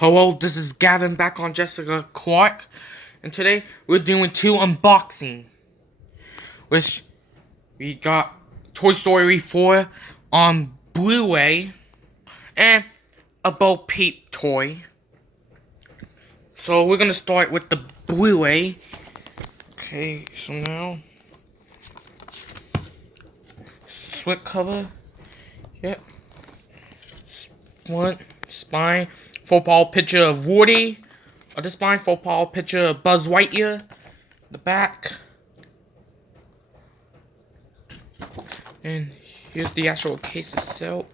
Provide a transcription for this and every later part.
Hello, this is Gavin back on Jessica Clark, and today we're doing two unboxing, which we got Toy Story 4 on Bluray and a Peep toy. So we're gonna start with the Bluray. Okay, so now slip cover. Yep. One spine. Football picture of Woody. Other spine. Football picture of Buzz Lightyear. The back. And here's the actual case itself.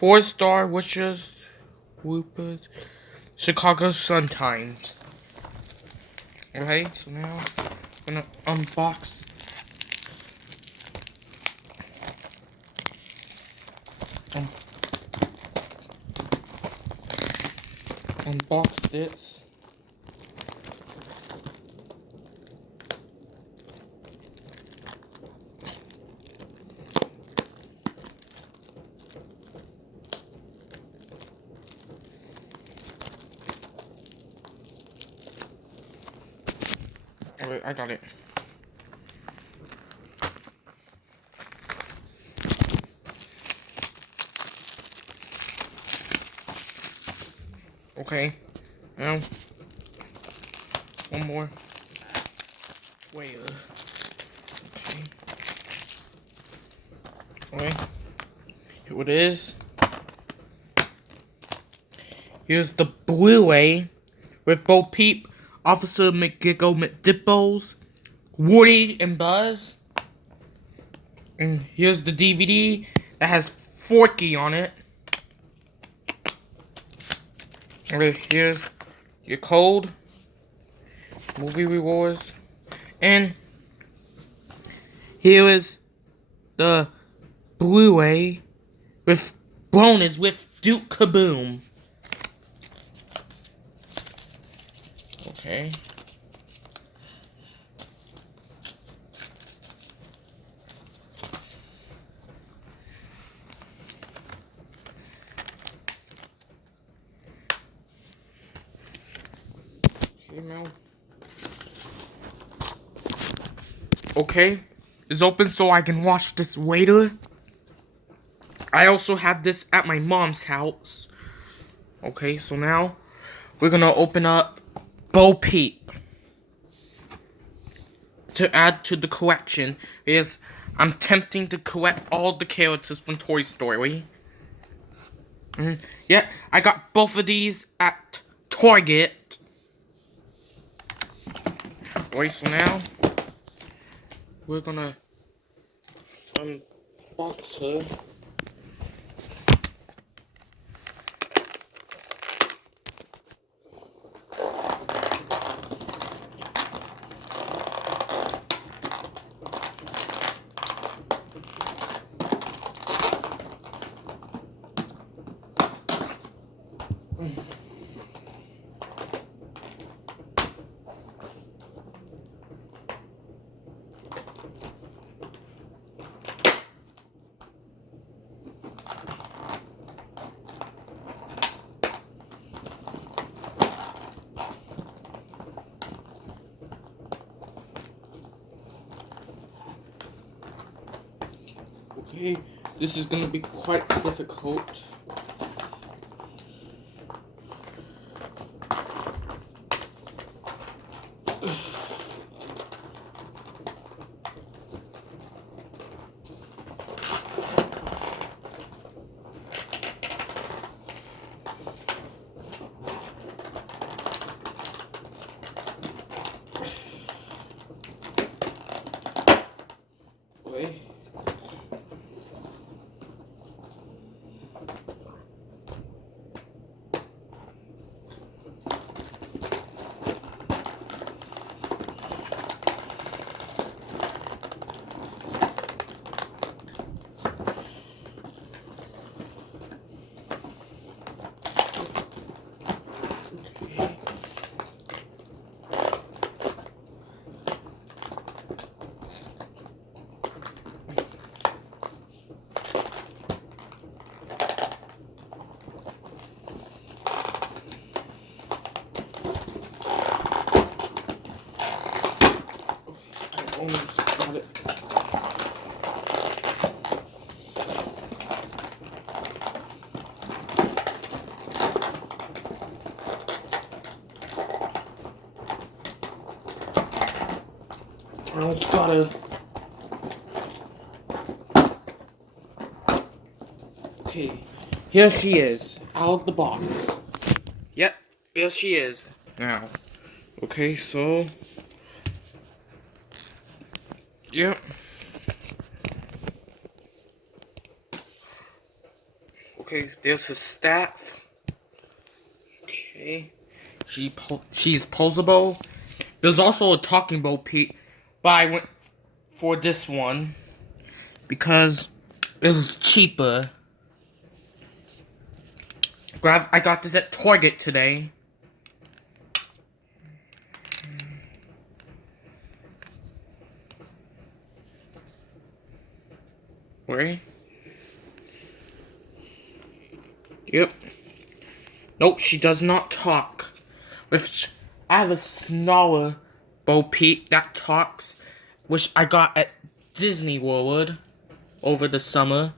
4-star wishes. Whoopers. Chicago Sun Times. Okay, so now I'm gonna unbox. Unbox this. Alright, I got it. Okay, now one more. Wait. Okay. Okay. Here it is. Here's the Bluray with both Peep, Officer McGiggle McDipples, Woody, and Buzz. And here's the DVD that has Forky on it. Okay, here's your code, movie rewards, and here is the Bluray with bonus with Duke Kaboom. Okay. Now. Okay, it's open so I can watch this later. I also have this at my mom's house. Okay, so now we're gonna open up Bo Peep to add to the collection because I'm tempting to collect all the characters from Toy Story. Yeah, I got both of these at Target. Wait, so now we're gonna unbox her. Okay, this is gonna be quite difficult. just gotta... Okay, here she is, out of the box. Yep, here she is. Now, okay, so... Yep. Okay, there's his staff. Okay. She's posable. There's also a talking Bo Peep, but I went for this one because it was cheaper. I got this at Target today. Where? Yep. Nope, she does not talk. Which I have a smaller Bo Peep that talks, which I got at Disney World over the summer.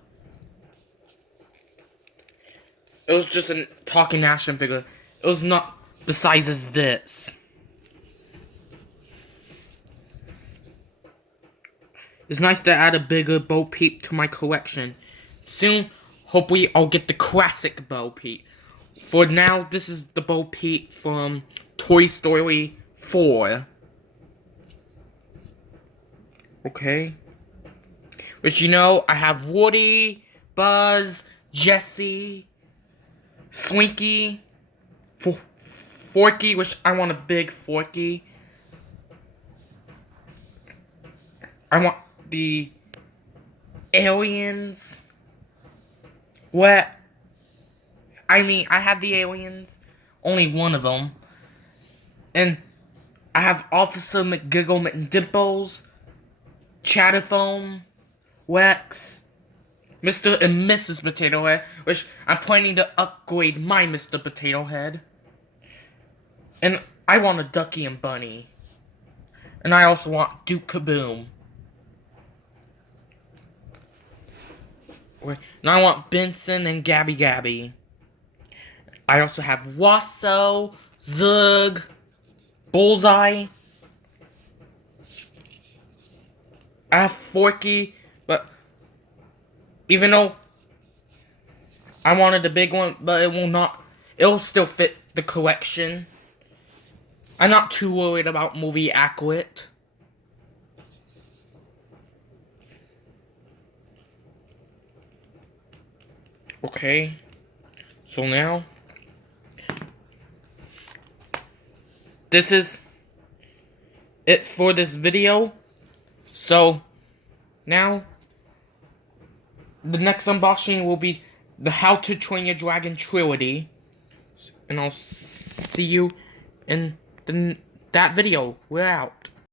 It was just a talking action figure. It was not the size as this. It's nice to add a bigger Bo Peep to my collection. Soon, hopefully, I'll get the classic Bo Peep. For now, this is the Bo Peep from Toy Story 4. Okay. Which, you know, I have Woody, Buzz, Jessie, Swinky, Forky, which I want a big Forky. I want the aliens. What? I mean, I have the aliens. Only one of them. And I have Officer McGiggle McDimples, Chatterphone, Wax, Mr. and Mrs. Potato Head, which I'm planning to upgrade my Mr. Potato Head. And I want a Ducky and Bunny. And I also want Duke Kaboom. And I want Benson and Gabby Gabby. I also have Wasso, Zug, Bullseye. I have Forky, but even though I wanted the big one, but it'll still fit the collection. I'm not too worried about movie accurate. Okay, so now, this is it for this video. So, now, the next unboxing will be the How to Train Your Dragon trilogy. And I'll see you in that video. We're out.